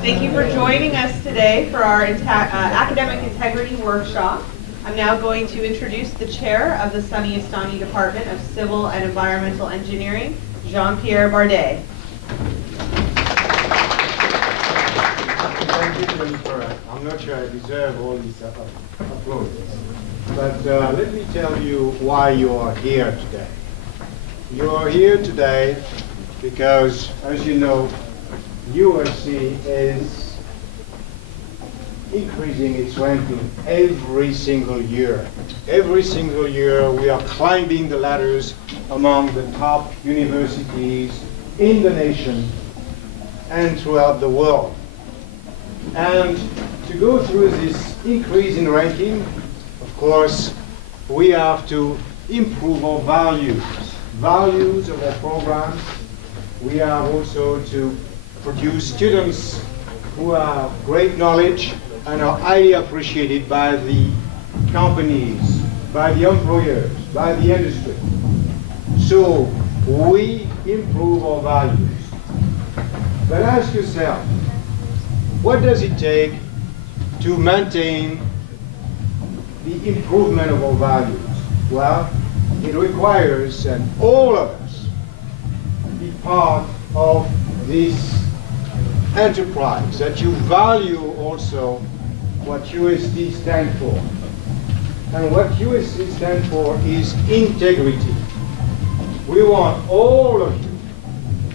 Thank you for joining us today for our Academic Integrity Workshop. I'm now going to introduce the chair of the SUNY Astani Department of Civil and Environmental Engineering, Jean-Pierre Bardet. Thank you, Jennifer. I'm not sure I deserve all these applause, but let me tell you why you are here today. You are here today because, as you know, USC is increasing its ranking every single year. Every single year we are climbing the ladders among the top universities in the nation and throughout the world. And to go through this increase in ranking, of course, we have to improve our values of our programs. We have also to produce students who have great knowledge and are highly appreciated by the companies, by the employers, by the industry. So we improve our values. But ask yourself, what does it take to maintain the improvement of our values? Well, it requires that all of us be part of this enterprise, that you value also what USC stands for. And what USC stands for is integrity. We want all of you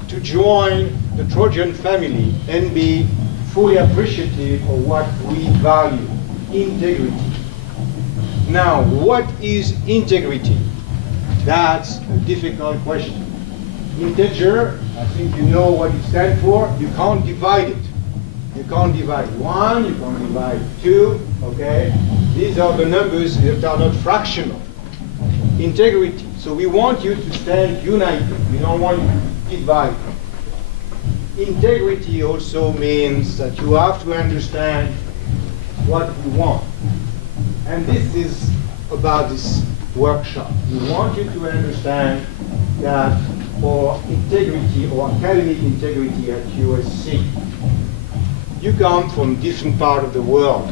to join the Trojan family and be fully appreciative of what we value, integrity. Now, what is integrity? That's a difficult question. Integer, I think you know what it stands for. You can't divide it. You can't divide 1, you can't divide 2, okay? These are the numbers that are not fractional. Integrity. So we want you to stand united. We don't want you to divide. Integrity also means that you have to understand what we want. And this is about this workshop. We want you to understand that for integrity or academic integrity at USC, you come from different parts of the world.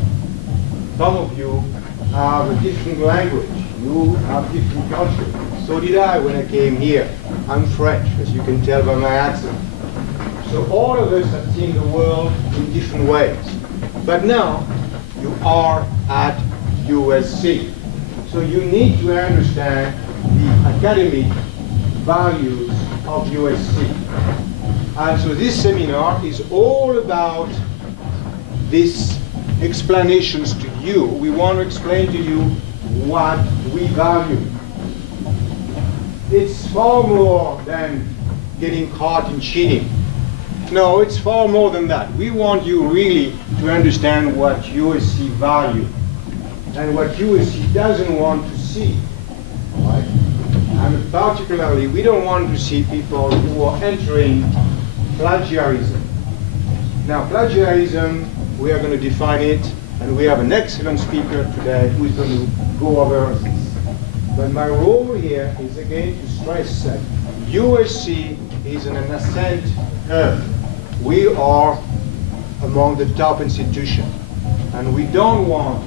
Some of you have a different language. You have different culture. So did I when I came here. I'm French, as you can tell by my accent. So all of us have seen the world in different ways. But now you are at USC. So you need to understand the academic values of USC. And so this seminar is all about these explanations to you. We want to explain to you what we value. It's far more than getting caught in cheating. No, it's far more than that. We want you really to understand what USC value and what USC doesn't want to see. Right? And particularly, we don't want to see people who are entering plagiarism. Now, plagiarism, we are going to define it, and we have an excellent speaker today who is going to go over this. But my role here is again to stress that USC is in an ascent curve. We are among the top institutions, and we don't want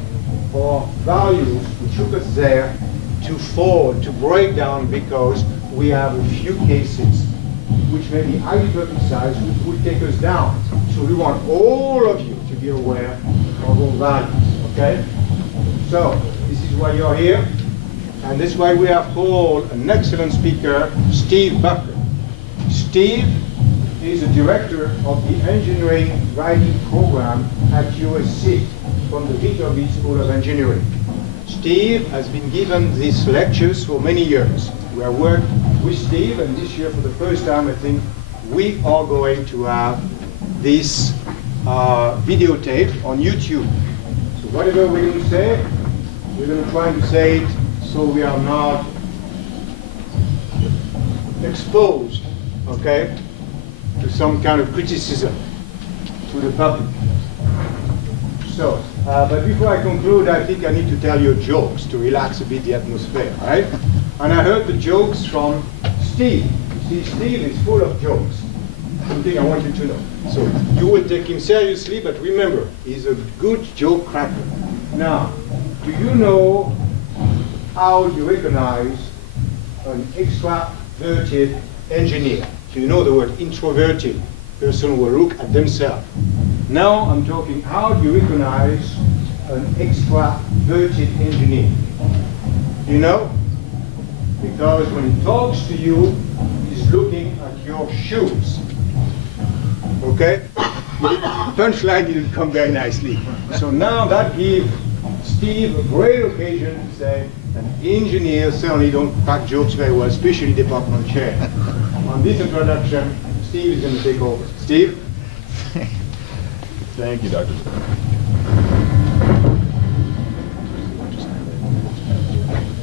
our values, which took us there, to fall, to break down because we have a few cases which may be highly publicized, which would take us down. So we want all of you to be aware of our values, okay? So this is why you're here, and this is why we have called an excellent speaker, Steve Bucher. Steve is the director of the engineering writing program at USC from the Viterbi School of Engineering. Steve has been given these lectures for many years. We have worked with Steve, and this year for the first time I think we are going to have this videotape on YouTube. So whatever we're going to say, we're going to try to say it so we are not exposed, okay, to some kind of criticism to the public. So, but before I conclude, I think I need to tell you jokes to relax a bit the atmosphere, right? And I heard the jokes from Steve. You see, Steve is full of jokes. something I want you to know. So you will take him seriously, but remember, he's a good joke cracker. Now, do you know how you recognize an extroverted engineer? Do you know the word introverted? Person will look at themselves. Now I'm talking, how do you recognize an extroverted engineer? You know? Because when he talks to you, he's looking at your shoes. Okay? Punchline didn't come very nicely. So now that gives Steve a great occasion to say, an engineer certainly don't crack jokes very well, especially department chair. On this introduction, Steve is going to take over. Steve? Thank you, Dr.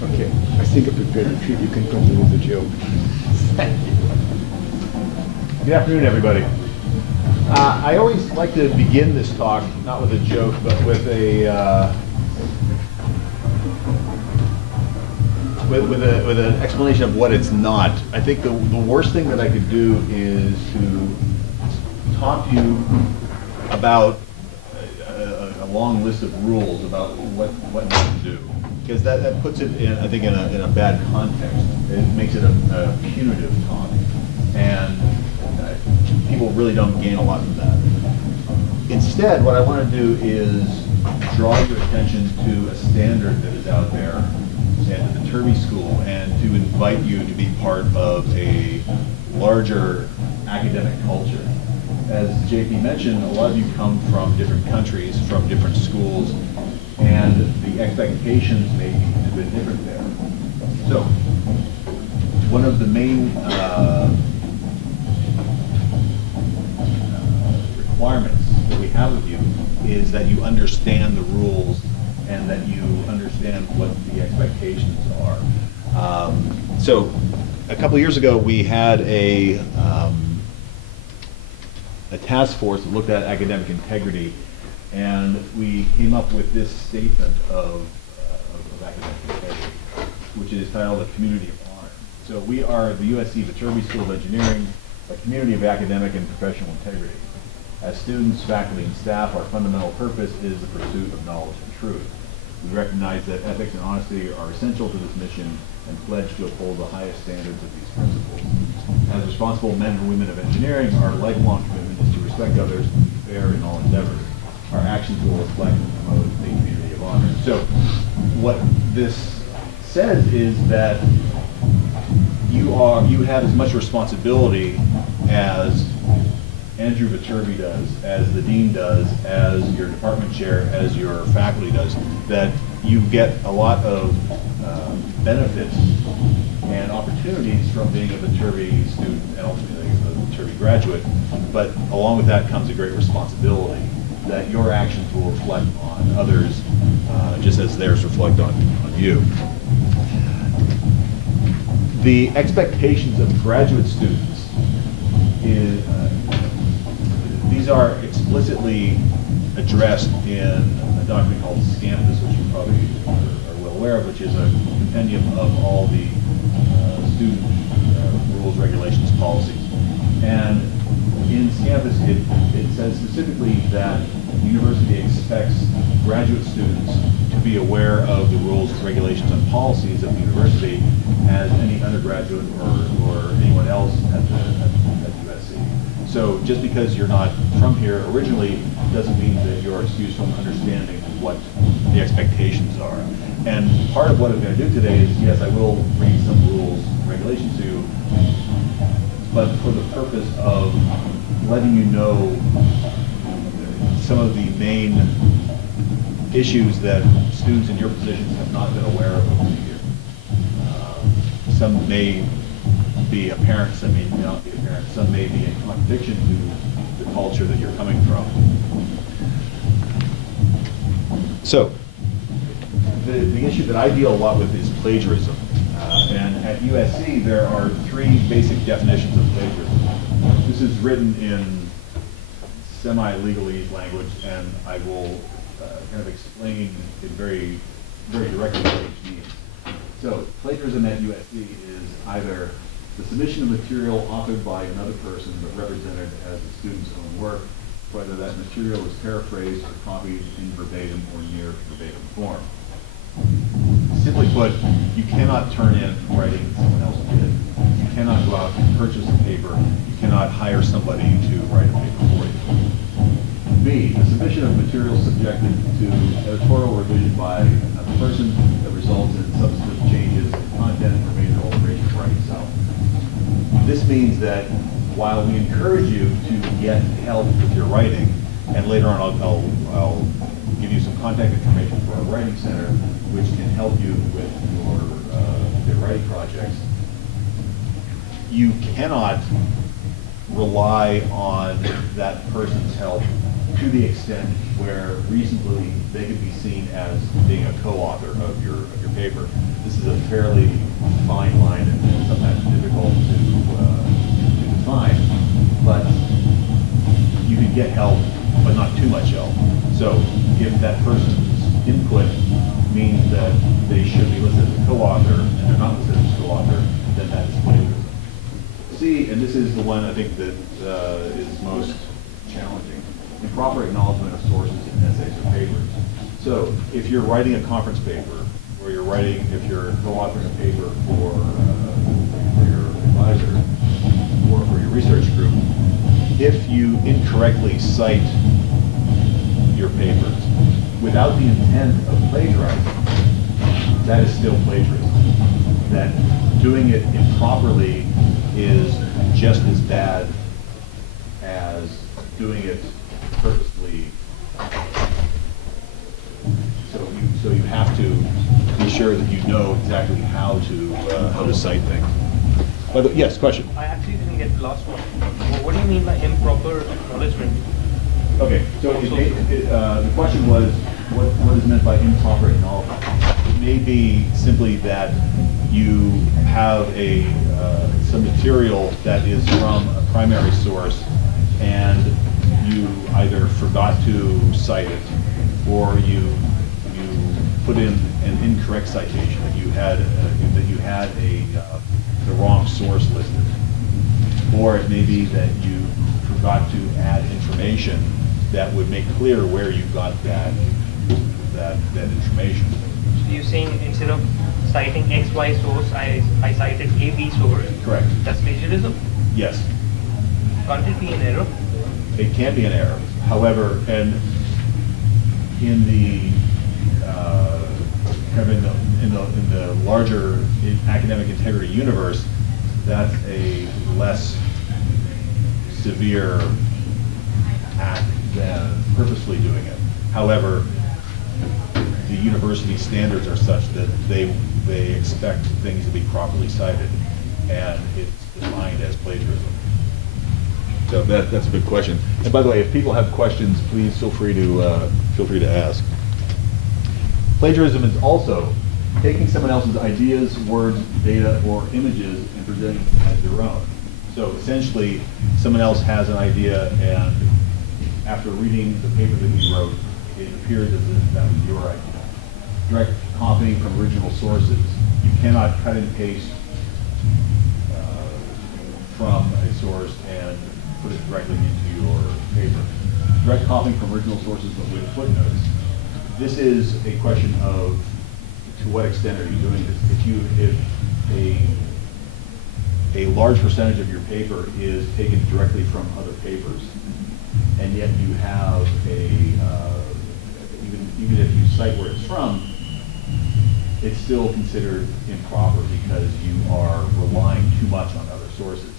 Okay, I think I prepared a treat. You can continue with the joke. Thank you. Good afternoon, everybody. I always like to begin this talk not with a joke, but with a with an explanation of what it's not. I think the worst thing that I could do is to talk to you about a long list of rules about what not to do, because that puts it in, I think, in a bad context. It makes it a punitive talk, and people really don't gain a lot from that. Instead, what I want to do is draw your attention to a standard that is out there at the Viterbi School, and to invite you to be part of a larger academic culture. As JP mentioned, a lot of you come from different countries, from different schools, and the expectations may be a bit different there. So, one of the main requirements that we have of you is that you understand the rules and that you understand what the expectations are. So a couple years ago, we had a task force that looked at academic integrity, and we came up with this statement of academic integrity, which is titled "A Community of Honor." So we are the USC Viterbi School of Engineering, a community of academic and professional integrity. As students, faculty, and staff, our fundamental purpose is the pursuit of knowledge and truth. We recognize that ethics and honesty are essential to this mission and pledge to uphold the highest standards of these principles. As responsible men and women of engineering, our lifelong commitment is to respect others and be fair in all endeavors. Our actions will reflect and promote the community of honor. So what this says is that you have as much responsibility as Andrew Viterbi does, as the dean does, as your department chair, as your faculty does, that you get a lot of benefits and opportunities from being a Viterbi student and ultimately a Viterbi graduate, but along with that comes a great responsibility that your actions will reflect on others just as theirs reflect on you. The expectations of graduate students is these are explicitly addressed in a document called Sanctions, which you probably are well aware of, which is a compendium of all the student rules, regulations, policies. And in Sanctions, it says specifically that the university expects graduate students to be aware of the rules, regulations, and policies of the university as any undergraduate or anyone else at USC. So just because you're not from here originally doesn't mean that you're excused from understanding what the expectations are. And part of what I'm going to do today is, yes, I will read some rules and regulations to you, but for the purpose of letting you know some of the main issues that students in your positions have not been aware of over the years. Some may be apparent, some may not be apparent, some may be in contradiction to the culture that you're coming from. So, the issue that I deal a lot with is plagiarism. And at USC, there are three basic definitions of plagiarism. This is written in semi-legalese language, and I will kind of explain it very, very directly what each means. So, plagiarism at USC is either The submission of material authored by another person but represented as the student's own work, whether that material is paraphrased or copied in verbatim or near verbatim form. Simply put, you cannot turn in writing someone else did. You cannot go out and purchase a paper. You cannot hire somebody to write a paper for you. B, the submission of material subjected to editorial revision by another person that results in substantive changes in content or major alteration of writing itself. This means that while we encourage you to get help with your writing, and later on I'll give you some contact information for our writing center, which can help you with your writing projects, you cannot rely on that person's help to the extent where reasonably they could be seen as being a co-author of your paper. This is a fairly fine line and sometimes difficult to define, but you can get help, but not too much help. So if that person's input means that they should be listed as a co-author and they're not listed as a co-author, then that is plagiarism. C, and this is the one I think that is most challenging, improper acknowledgement of sources in essays or papers. So if you're writing a conference paper, or if you're co-authoring a paper for your advisor or for your research group, if you incorrectly cite your papers without the intent of plagiarizing, that is still plagiarism. That doing it improperly is just as bad as doing it purposely. So you have to be sure that you know exactly how to cite things. By the, yes, question. I actually didn't get the last one. What do you mean by improper acknowledgement? Okay, so the question was, what is meant by improper acknowledgement? It may be simply that you have some material that is from a primary source and you either forgot to cite it or you put in an incorrect citation, that you had the wrong source listed. Or it may be that you forgot to add information that would make clear where you got that information. So you're saying instead of citing XY source, I cited AB source? Correct. That's plagiarism? Yes. Can't it be an error? It can be an error. However, and in the in the larger academic integrity universe, that's a less severe act than purposely doing it. However, the university standards are such that they expect things to be properly cited, and it's defined as plagiarism. So that's a good question. And by the way, if people have questions, please feel free to ask. Plagiarism is also taking someone else's ideas, words, data, or images and presenting them as your own. So essentially, someone else has an idea, and after reading the paper that you wrote, it appears as if that was your idea. Direct copying from original sources. You cannot cut and paste from a source and put it directly into your paper. Direct copying from original sources but with footnotes. This is a question of to what extent are you doing this? If a large percentage of your paper is taken directly from other papers, and yet you have even if you cite where it's from, it's still considered improper because you are relying too much on other sources.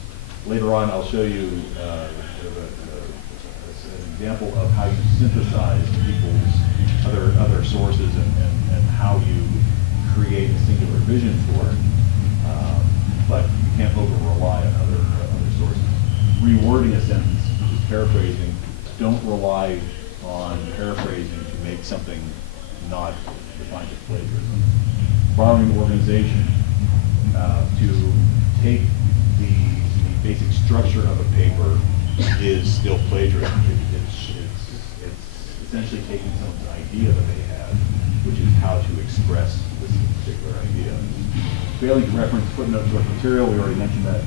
Later on, I'll show you an example of how you synthesize people's other sources and how you create a singular vision for it. But you can't over-rely on other sources. Rewording a sentence, which is paraphrasing, don't rely on paraphrasing to make something not defined as plagiarism. Borrowing an organization, to take the basic structure of a paper is still plagiarism. It's essentially taking someone's idea that they had which is how to express this particular idea. Failing to reference footnotes or material, we already mentioned that.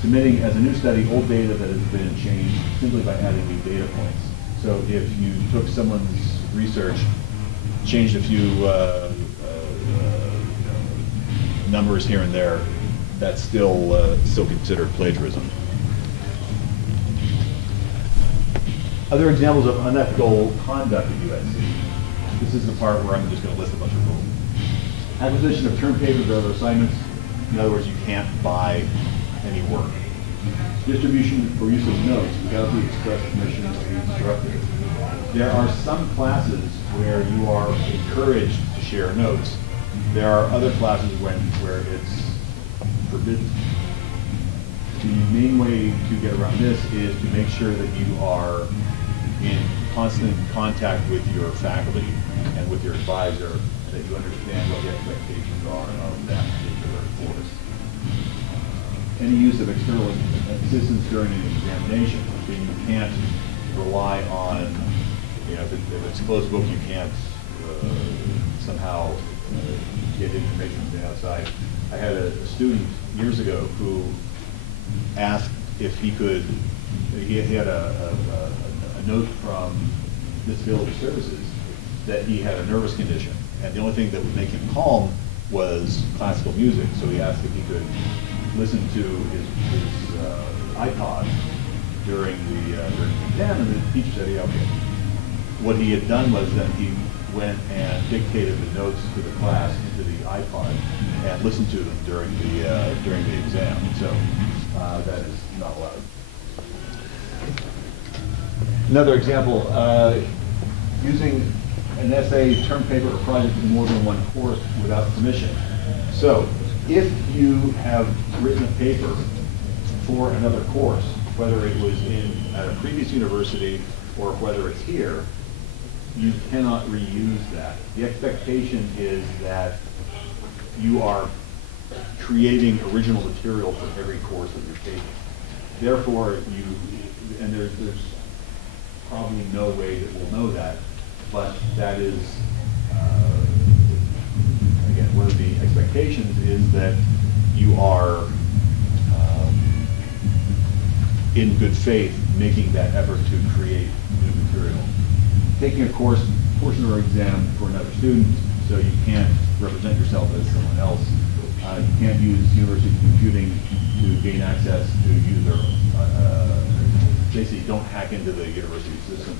Submitting as a new study old data that has been changed simply by adding new data points. So if you took someone's research, changed a few numbers here and there, that's still considered plagiarism. Other examples of unethical conduct at USC. This is the part where I'm just going to list a bunch of rules. Acquisition of term papers or other assignments. In other words, you can't buy any work. Distribution or use of notes without the express permission of the instructor. There are some classes where you are encouraged to share notes. There are other classes where it's forbidden. The main way to get around this is to make sure that you are in constant contact with your faculty and with your advisor, and that you understand what the expectations are of that particular course. Any use of external assistance during an examination, you can't rely on, if it's closed book, you can't somehow get information from the outside. I had a student years ago who asked if he could, he had a note from Disability Services that he had a nervous condition, and the only thing that would make him calm was classical music. So he asked if he could listen to his iPod during the exam, and the teacher said, yeah, okay. What he had done was then he went and dictated the notes to the class into the iPod and listened to them during the exam. So that is not allowed. Another example, using an essay, term paper, or project in more than one course without permission. So if you have written a paper for another course, whether it was at a previous university or whether it's here, you cannot reuse that. The expectation is that you are creating original material for every course that you're taking. Therefore, there's probably no way that we'll know that, but that is, again, one of the expectations is that you are in good faith making that effort to create new material. Taking a course, portion or exam for another student, so you can't represent yourself as someone else. You can't use university computing to gain access to user. Basically, don't hack into the university system.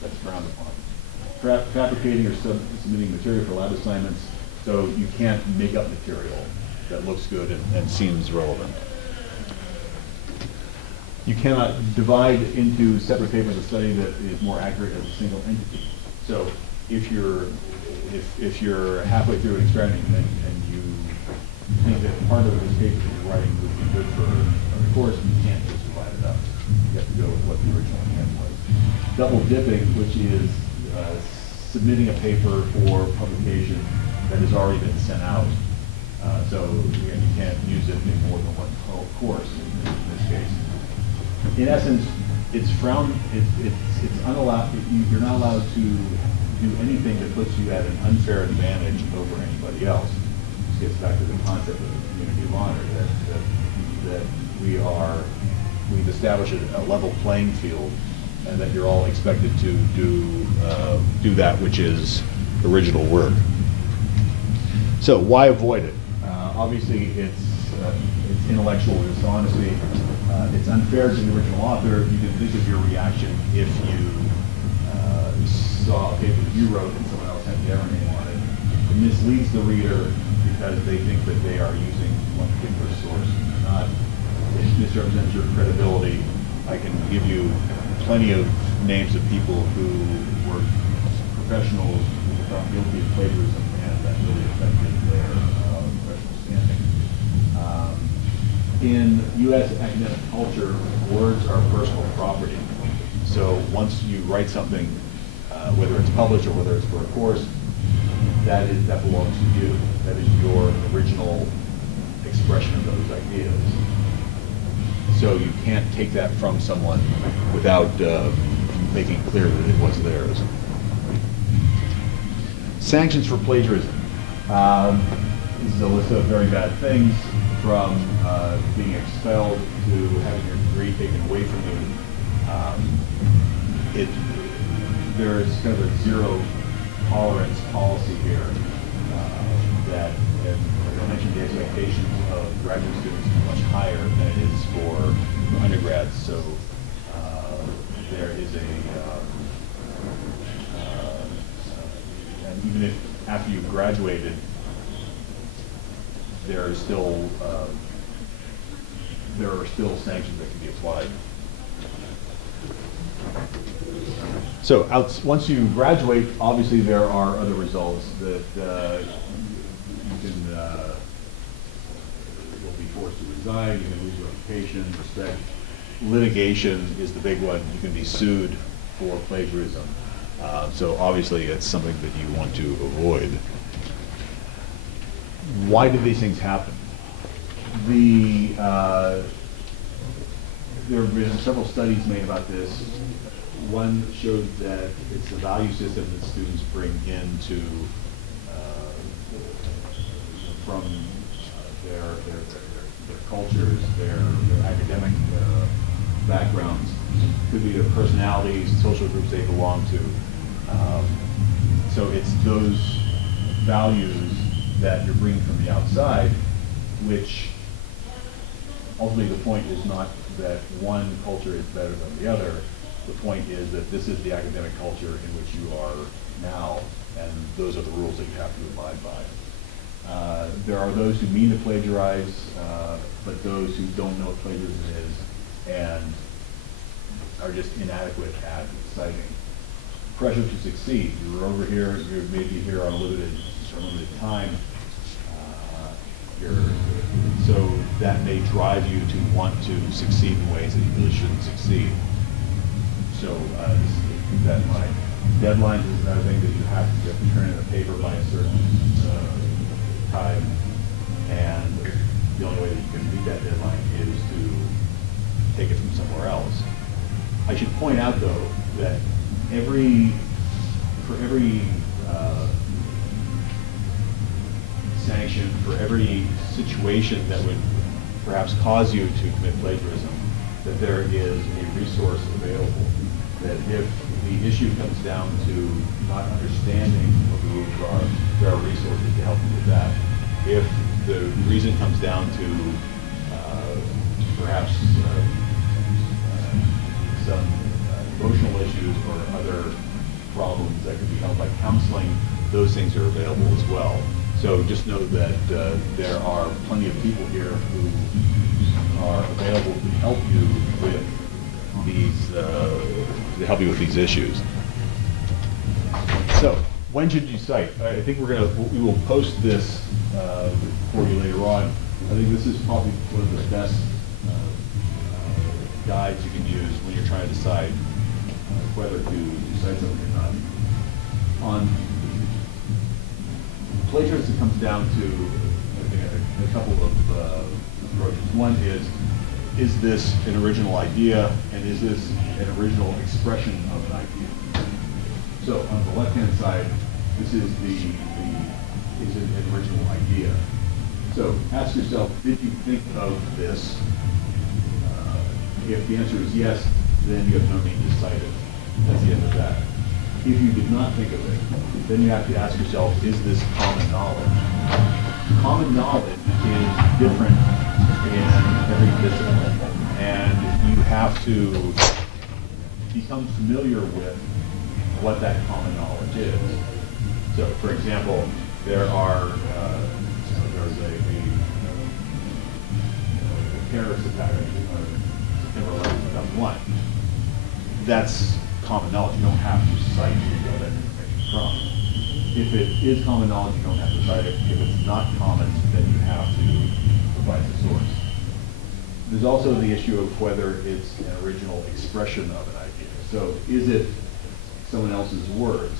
That's frowned upon. Fabricating or submitting material for lab assignments, so you can't make up material that looks good and seems relevant. You cannot divide into separate papers a study that is more accurate as a single entity. So if you're halfway through an experiment and you think that part of this paper that you're writing would be good for a course, you can't just divide it up. You have to go with what the original intent was. Double dipping, which is submitting a paper for publication that has already been sent out. So again, you can't use it in more than one course in this case. In essence, it's frowned. It's unallowed. You're not allowed to do anything that puts you at an unfair advantage over anybody else. This gets back to the concept of the community of honor, that we've established a level playing field, and that you're all expected to do that which is original work. So why avoid it? Obviously, it's intellectual dishonesty. It's unfair to the original author. You can think of your reaction if you saw a paper that you wrote and someone else had their name on it. It misleads the reader because they think that they are using one particular source. It misrepresents your credibility. I can give you plenty of names of people who were professionals who were found guilty of plagiarism, and that really affected their professional standing. In U.S. academic culture, words are personal property. So once you write something, whether it's published or whether it's for a course, that belongs to you. That is your original expression of those ideas. So you can't take that from someone without making clear that it was theirs. Sanctions for plagiarism. This is a list of very bad things, from being expelled to having your degree taken away from you. There is kind of a zero tolerance policy here that, as I mentioned, the expectations of graduate students are much higher than it is for undergrads. So there is and even if after you've graduated, there are still sanctions that can be applied. So once you graduate, obviously there are other results that you can you'll be forced to resign, you can lose your occupation, respect. Litigation is the big one. You can be sued for plagiarism. So obviously it's something that you want to avoid. Why do these things happen? There have been several studies made about this. One showed that it's the value system that students bring into from their cultures, their academic backgrounds. Could be their personalities, social groups they belong to. So it's those values that you're bringing from the outside, which ultimately the point is not that one culture is better than the other. The point is that this is the academic culture in which you are now, and those are the rules that you have to abide by. There are those who mean to plagiarize, but those who don't know what plagiarism is and are just inadequate at citing. Pressure to succeed. You're over here, you're maybe here on a limited time. So that may drive you to want to succeed in ways that you really shouldn't succeed. So keep that in mind. Deadlines is another thing that you have to turn in a paper by a certain time, and the only way that you can meet that deadline is to take it from somewhere else. I should point out though that for every sanction, for every situation that would perhaps cause you to commit plagiarism, that there is a resource available. That if the issue comes down to not understanding what the rules are, there are resources to help you with that. If the reason comes down to perhaps some emotional issues or other problems that could be helped by counseling, those things are available as well. So just know that there are plenty of people here who are available to help you with these issues. So when should you cite? I think we will post this for you later on. I think this is probably one of the best guides you can use when you're trying to decide whether to cite something or not. On plagiarism, it comes down to, I think, a couple of approaches. One is this an original idea, and is this an original expression of an idea? So on the left-hand side, this is is an original idea. So ask yourself, did you think of this? If the answer is yes, then you have no need to cite it. That's the end of that. If you did not think of it, then you have to ask yourself, is this common knowledge? Common knowledge is different in every discipline, and you have to become familiar with what that common knowledge is. So, for example, there's a terrorist attack on September 11th, 2001. That's common knowledge. You don't have to cite where that information from. If it is common knowledge, you don't have to cite it. If it's not common, then you have to provide the source. There's also the issue of whether it's an original expression of an idea. So is it someone else's words?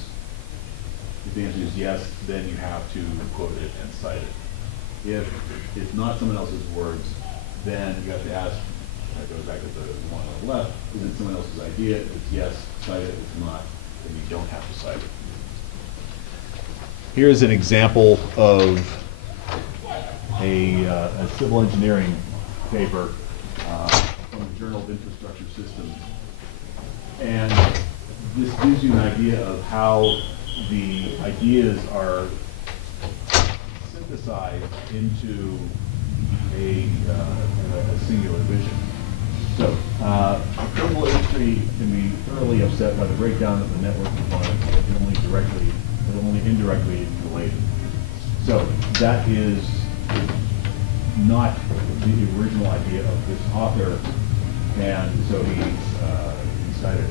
If the answer is yes, then you have to quote it and cite it. If it's not someone else's words, then you have to ask, that goes back to the one on the left, is it someone else's idea? If it's yes, cite it. If it's not, then you don't have to cite it. Here's an example of a civil engineering paper from the Journal of Infrastructure Systems. And this gives you an idea of how the ideas are synthesized into a singular vision. So, critical industry can be thoroughly upset by the breakdown of the network components that only indirectly related. So, that is not the original idea of this author, and so he cited it.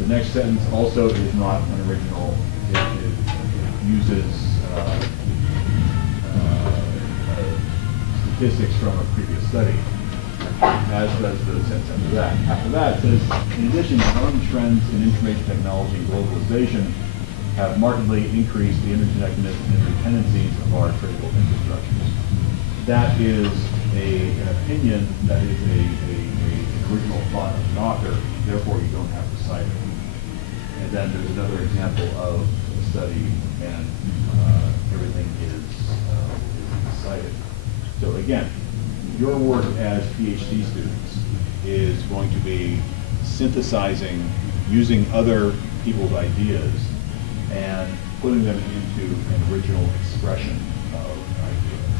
The next sentence also is not an original. It uses statistics from a previous study, as does the sentence after that. After that, it says, in addition, growing trends in information technology and globalization have markedly increased the interconnectedness and interdependencies of our critical infrastructures. That is an opinion that is an original thought of the author, therefore you don't have to cite it. And then there's another example of a study, and everything is cited. So again, your work as PhD students is going to be synthesizing, using other people's ideas, and putting them into an original expression of ideas.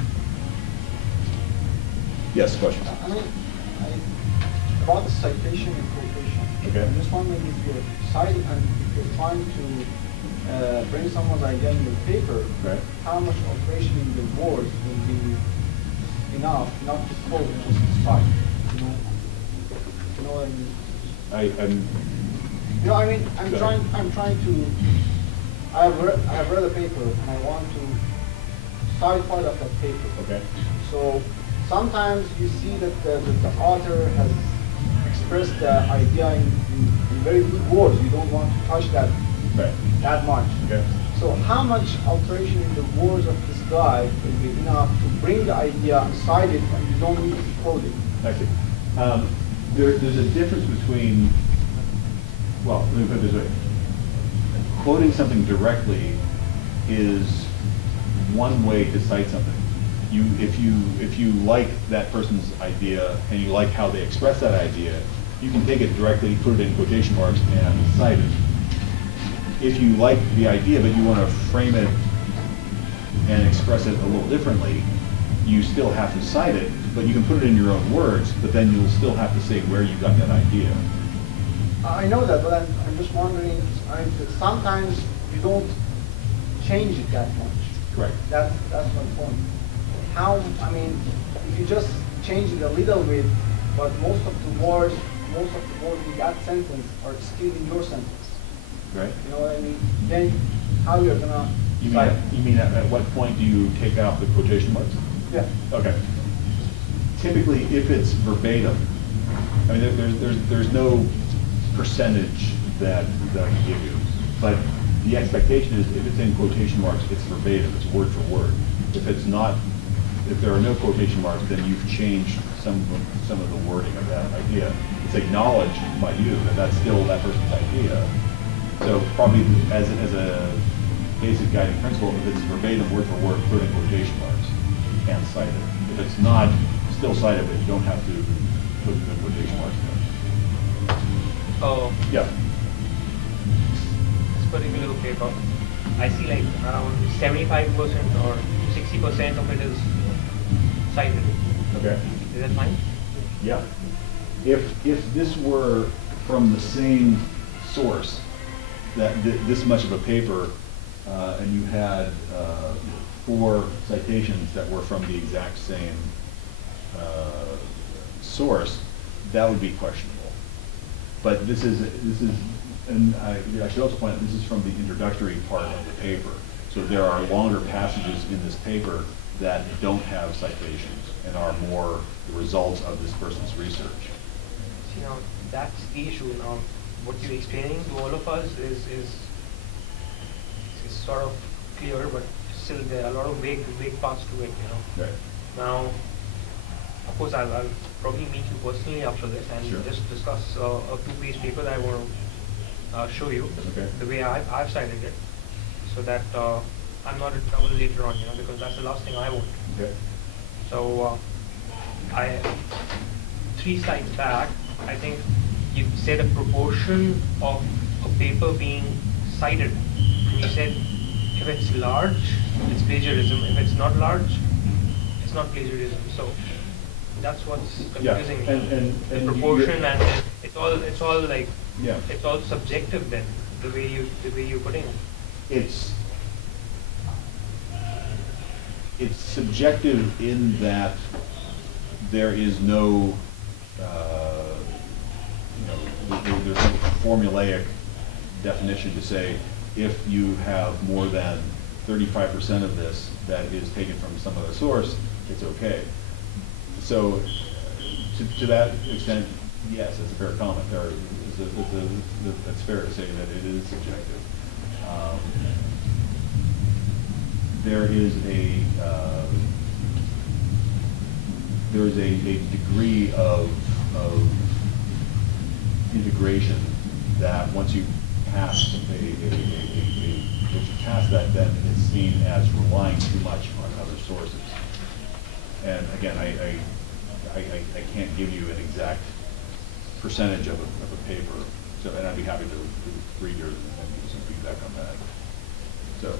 Yes, question? About the citation and quotation. Okay. I'm just wondering if you're citing and if you're trying to bring someone's idea in your paper, Right. how much alteration in the words will be enough, not to quote, just to cite. You know what I mean? I'm You know, I mean, Sorry. I'm trying to. I've read a paper and I want to cite part of that paper. okay. So sometimes you see that the author has expressed the idea in very good words. You don't want to touch that Right. that much. Okay. So how much alteration in the words of this guy will be enough to bring the idea and cite it, and you don't need to quote it? I see. There's a difference between, well, let me put it this way. Quoting something directly is one way to cite something. If you like that person's idea and you like how they express that idea, you can take it directly, put it in quotation marks, and cite it. If you like the idea but you want to frame it and express it a little differently, you still have to cite it, but you can put it in your own words, but then you'll still have to say where you got that idea. I know that, but I'm just wondering, sometimes you don't change it that much. Correct. That's my point. How, I mean, if you just change it a little bit, but most of the words in that sentence are still in your sentence. Right? You know what I mean? Then how you're gonna You cite? mean at what point do you take out the quotation marks? Yeah. Okay. Typically, if it's verbatim, I mean, there's no percentage that I can give you, but the expectation is if it's in quotation marks, it's verbatim, it's word for word. If it's not, if there are no quotation marks, then you've changed some of the wording of that idea. It's acknowledged by you that that's still that person's idea. So probably as a basic guiding principle, if it's verbatim, word for word, put in quotation marks and cite it. If it's not, still cite it, but you don't have to put the quotation marks in. Oh, Yeah. this particular paper, I see like around 75% or 60% of it is cited. Okay. Is that fine? Yeah. If this were from the same source, that this much of a paper, and you had 4 citations that were from the exact same source, that would be questionable. But this is, and I should also point out, this is from the introductory part of the paper. So there are longer passages in this paper that don't have citations and are more the results of this person's research. See, now that's the issue. Now, what you're explaining to all of us is sort of clear, but still there are a lot of vague parts to it, you know. Right. Now, of course, I'll probably meet you personally after this and Sure. just discuss a 2-page paper that I want to show you, Okay. the way I've cited it. so that I'm not in trouble later on, because that's the last thing I want. Okay. So I 3 slides back, I think you said a proportion of a paper being cited, and you said if it's large, it's plagiarism. If it's not large, it's not plagiarism. So that's what's confusing me. And the proportion, and it's all like, yeah, it's all subjective then, the way you're putting it. It's subjective in that there is no, there's no formulaic definition to say if you have more than 35% of this that is taken from some other source, it's okay. So to that extent, yes, it's a fair comment. It's fair to say that it is subjective. There is a degree of integration that once you pass that, then it's seen as relying too much on other sources. And again, I can't give you an exact percentage of a paper, so, and I'd be happy to read yours and give you some feedback on that. So,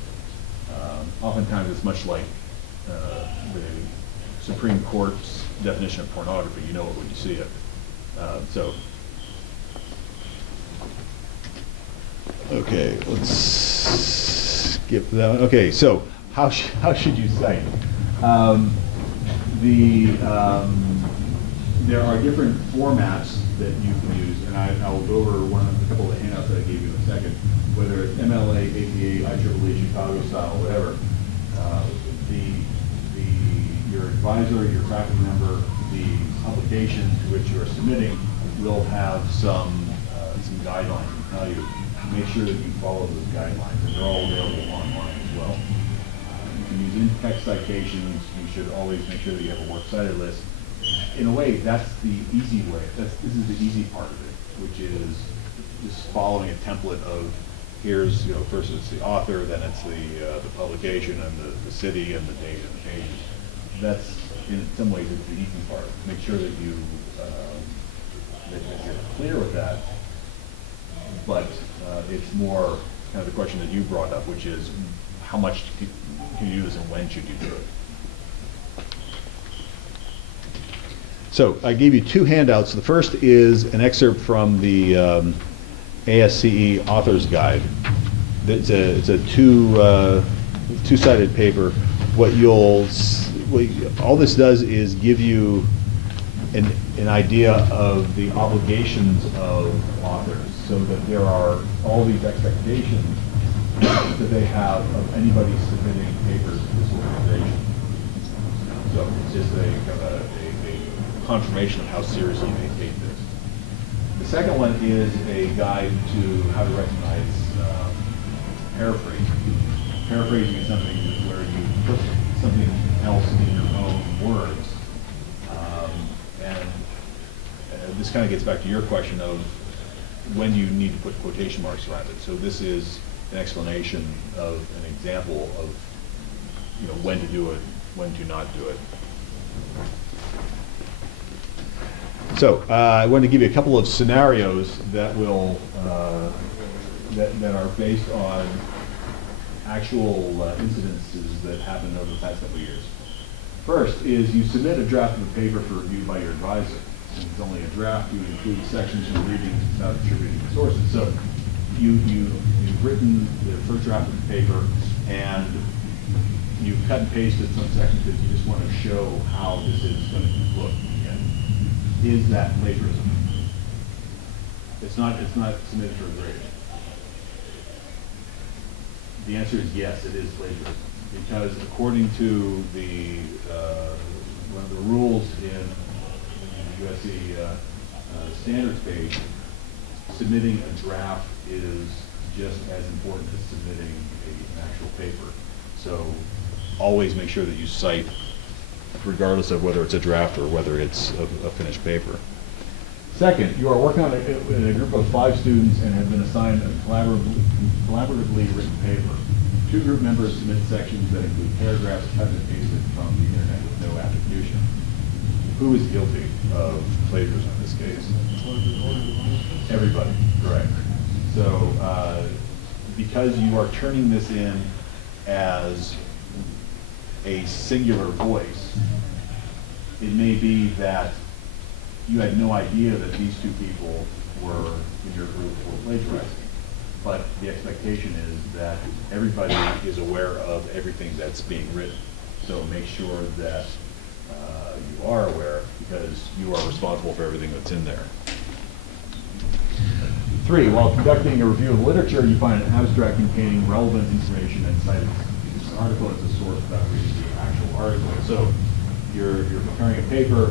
oftentimes it's much like the Supreme Court's definition of pornography. You know it when you see it. So, okay, let's skip that one. Okay, so how should you cite? There are different formats that you can use, and I will go over a couple of the handouts that I gave you in a second, whether it's MLA, APA, IEEE, Chicago style, whatever. Your advisor, your faculty member, the publication to which you are submitting will have some guidelines and tell you make sure that you follow those guidelines, and they're all available online as well. You can use in-text citations. You should always make sure that you have a works cited list. In a way, that's the easy way. This is the easy part of it, which is just following a template of here's, first it's the author, then it's the publication and the city and the date and the pages. That's, in some ways, it's the easy part. Make sure that you that you're clear with that. But it's more kind of the question that you brought up, which is how much can you do this and when should you do it? So I gave you 2 handouts. The first is an excerpt from the ASCE Author's Guide. It's a two-sided paper. All this does is give you an idea of the obligations of authors, so that there are all these expectations that they have of anybody submitting papers to this organization. So it's just a confirmation of how seriously they take this. The second one is a guide to how to recognize paraphrasing. Paraphrasing is something where you put something else in your own words. And this kind of gets back to your question of when you need to put quotation marks around it. So this is an explanation of an example of when to do it, when to not do it. So I wanted to give you a couple of scenarios that will that are based on actual incidences that happened over the past couple of years. First is you submit a draft of a paper for review by your advisor. Since it's only a draft, you would include sections and readings without attributing the sources. So you've written the first draft of the paper, and you've cut and pasted some sections because you just want to show how this is going to look. Is that plagiarism? It's not submitted for a grade. The answer is yes, it is plagiarism, because according to the one of the rules in the USC standards page, submitting a draft is just as important as submitting an actual paper. So always make sure that you cite, regardless of whether it's a draft or whether it's a finished paper. Second, you are working on a group of 5 students and have been assigned a collaboratively written paper. Two group members submit sections that include paragraphs cut and pasted from the internet with no attribution. Who is guilty of plagiarism in this case? Everybody, correct. So because you are turning this in as a singular voice, it may be that you had no idea that these two people were in your group were plagiarizing. But the expectation is that everybody is aware of everything that's being written. So make sure that you are aware, because you are responsible for everything that's in there. 3, while conducting a review of literature, you find an abstract containing relevant information and cite an article as a source without reading the actual article. So you're preparing a paper.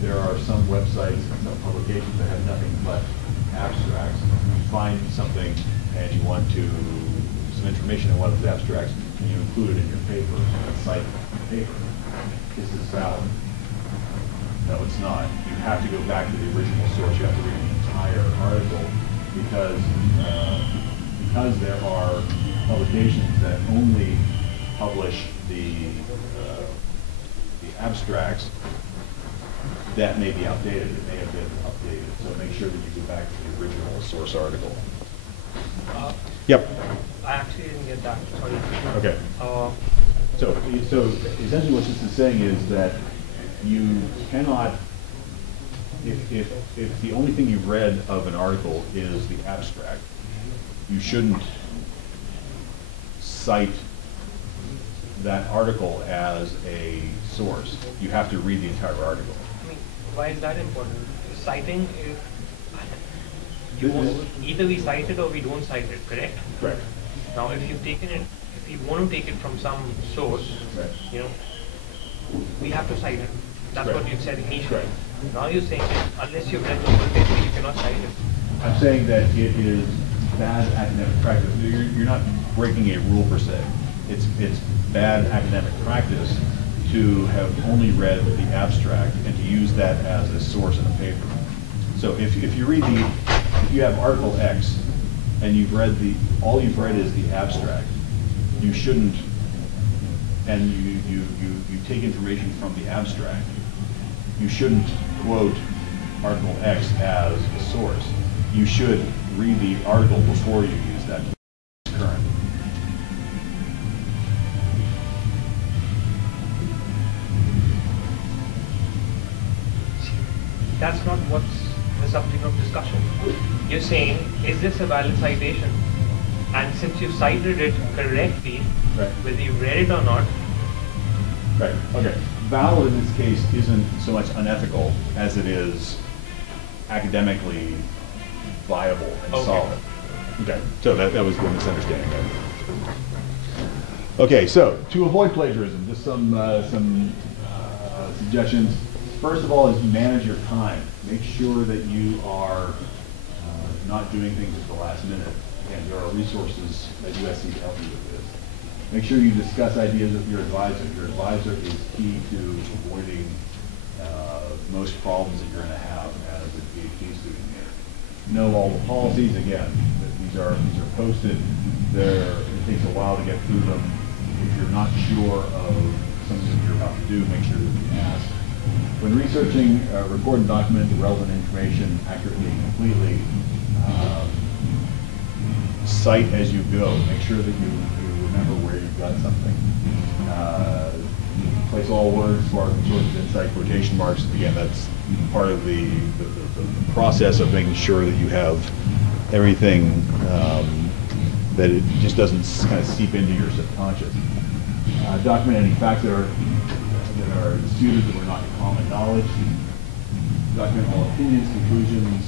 There are some websites and some publications that have nothing but abstracts. You find something and you want to some information on one of those abstracts, and you include it in your paper and cite the paper. Is this valid? No, it's not. You have to go back to the original source. You have to read the entire article, because there are publications that only publish the abstracts that may be outdated. It may have been updated. So make sure that you go back to the original source article. Yep. I actually didn't get that. Sorry. Okay. So essentially what this is saying is that you cannot, if the only thing you've read of an article is the abstract, you shouldn't cite that article as a source. You have to read the entire article. I mean, why is that important? Citing is, either we cite it or we don't cite it, correct? Correct. Now, if you've taken it, if you want to take it from some source, right, you know, we have to cite it. That's right, what you said initially. right. Now you're saying that unless you've read the whole paper, you cannot cite it. I'm saying that it is bad academic practice. You're not breaking a rule per se. It's bad academic practice to have only read the abstract and to use that as a source in a paper. So if you read if you have article X and you've read all you've read is the abstract, you shouldn't, and you take information from the abstract, you shouldn't quote article X as a source. You should read the article before you use that current. That's not what's the subject of discussion. You're saying, is this a valid citation? And since you've cited it correctly, right, whether you've read it or not. Right, okay. Valid in this case isn't so much unethical as it is academically viable and solid. Okay, so that was the misunderstanding there. Okay, so to avoid plagiarism, just some suggestions. First of all is manage your time. Make sure that you are not doing things at the last minute. Again, there are resources at USC to help you with this. Make sure you discuss ideas with your advisor. Your advisor is key to avoiding most problems that you're going to have as a PhD student here. Know all the policies. Again, these are posted. It takes a while to get through them. If you're not sure of something that you're about to do, make sure that you ask. When researching, record and document the relevant information accurately and completely. Cite as you go. Make sure that you remember where you've got something. Place all words, bars and sources, inside quotation marks. Again, that's part of the process of making sure that you have everything, that it just doesn't kind of seep into your subconscious. Document any facts that are disputed that were not common knowledge. Document all opinions, conclusions,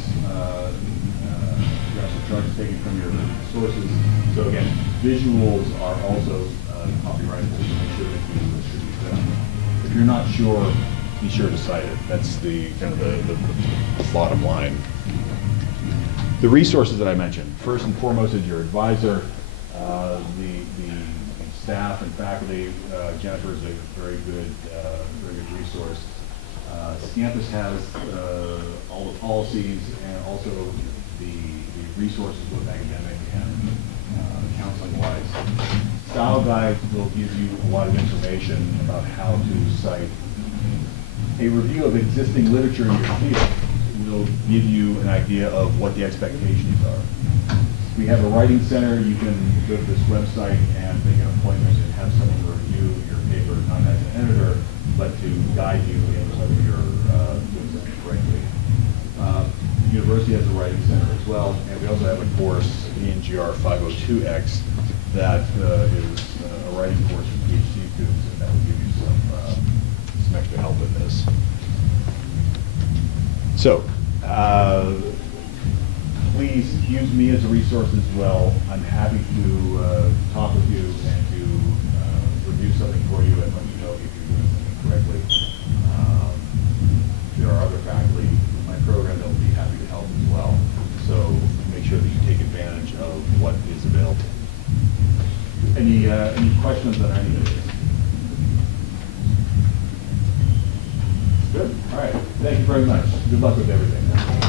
charges taken from your sources. So again, visuals are also copyrightable, so make sure that you attribute them. If you're not sure, be sure to cite it. That's the kind of the bottom line. The resources that I mentioned, first and foremost is your advisor, the staff and faculty. Jennifer is a very good resource. Campus has all the policies and also the resources, both academic and counseling-wise. Style guides will give you a lot of information about how to cite. A review of existing literature in your field will give you an idea of what the expectations are. We have a writing center. You can go to this website and make an appointment and have someone review your paper, not as an editor, but to guide you in whether you're doing something correctly. The university has a writing center as well, and we also have a course, ENGR 502X, that is a writing course for PhD students, and that will give you some extra help in this. So, please use me as a resource as well. I'm happy to talk with you and to review something for you and let you know if you're doing something correctly. There are other faculty in my program that will be happy to help as well. So make sure that you take advantage of what is available. Any questions on any of this? Good. All right. Thank you very much. Good luck with everything.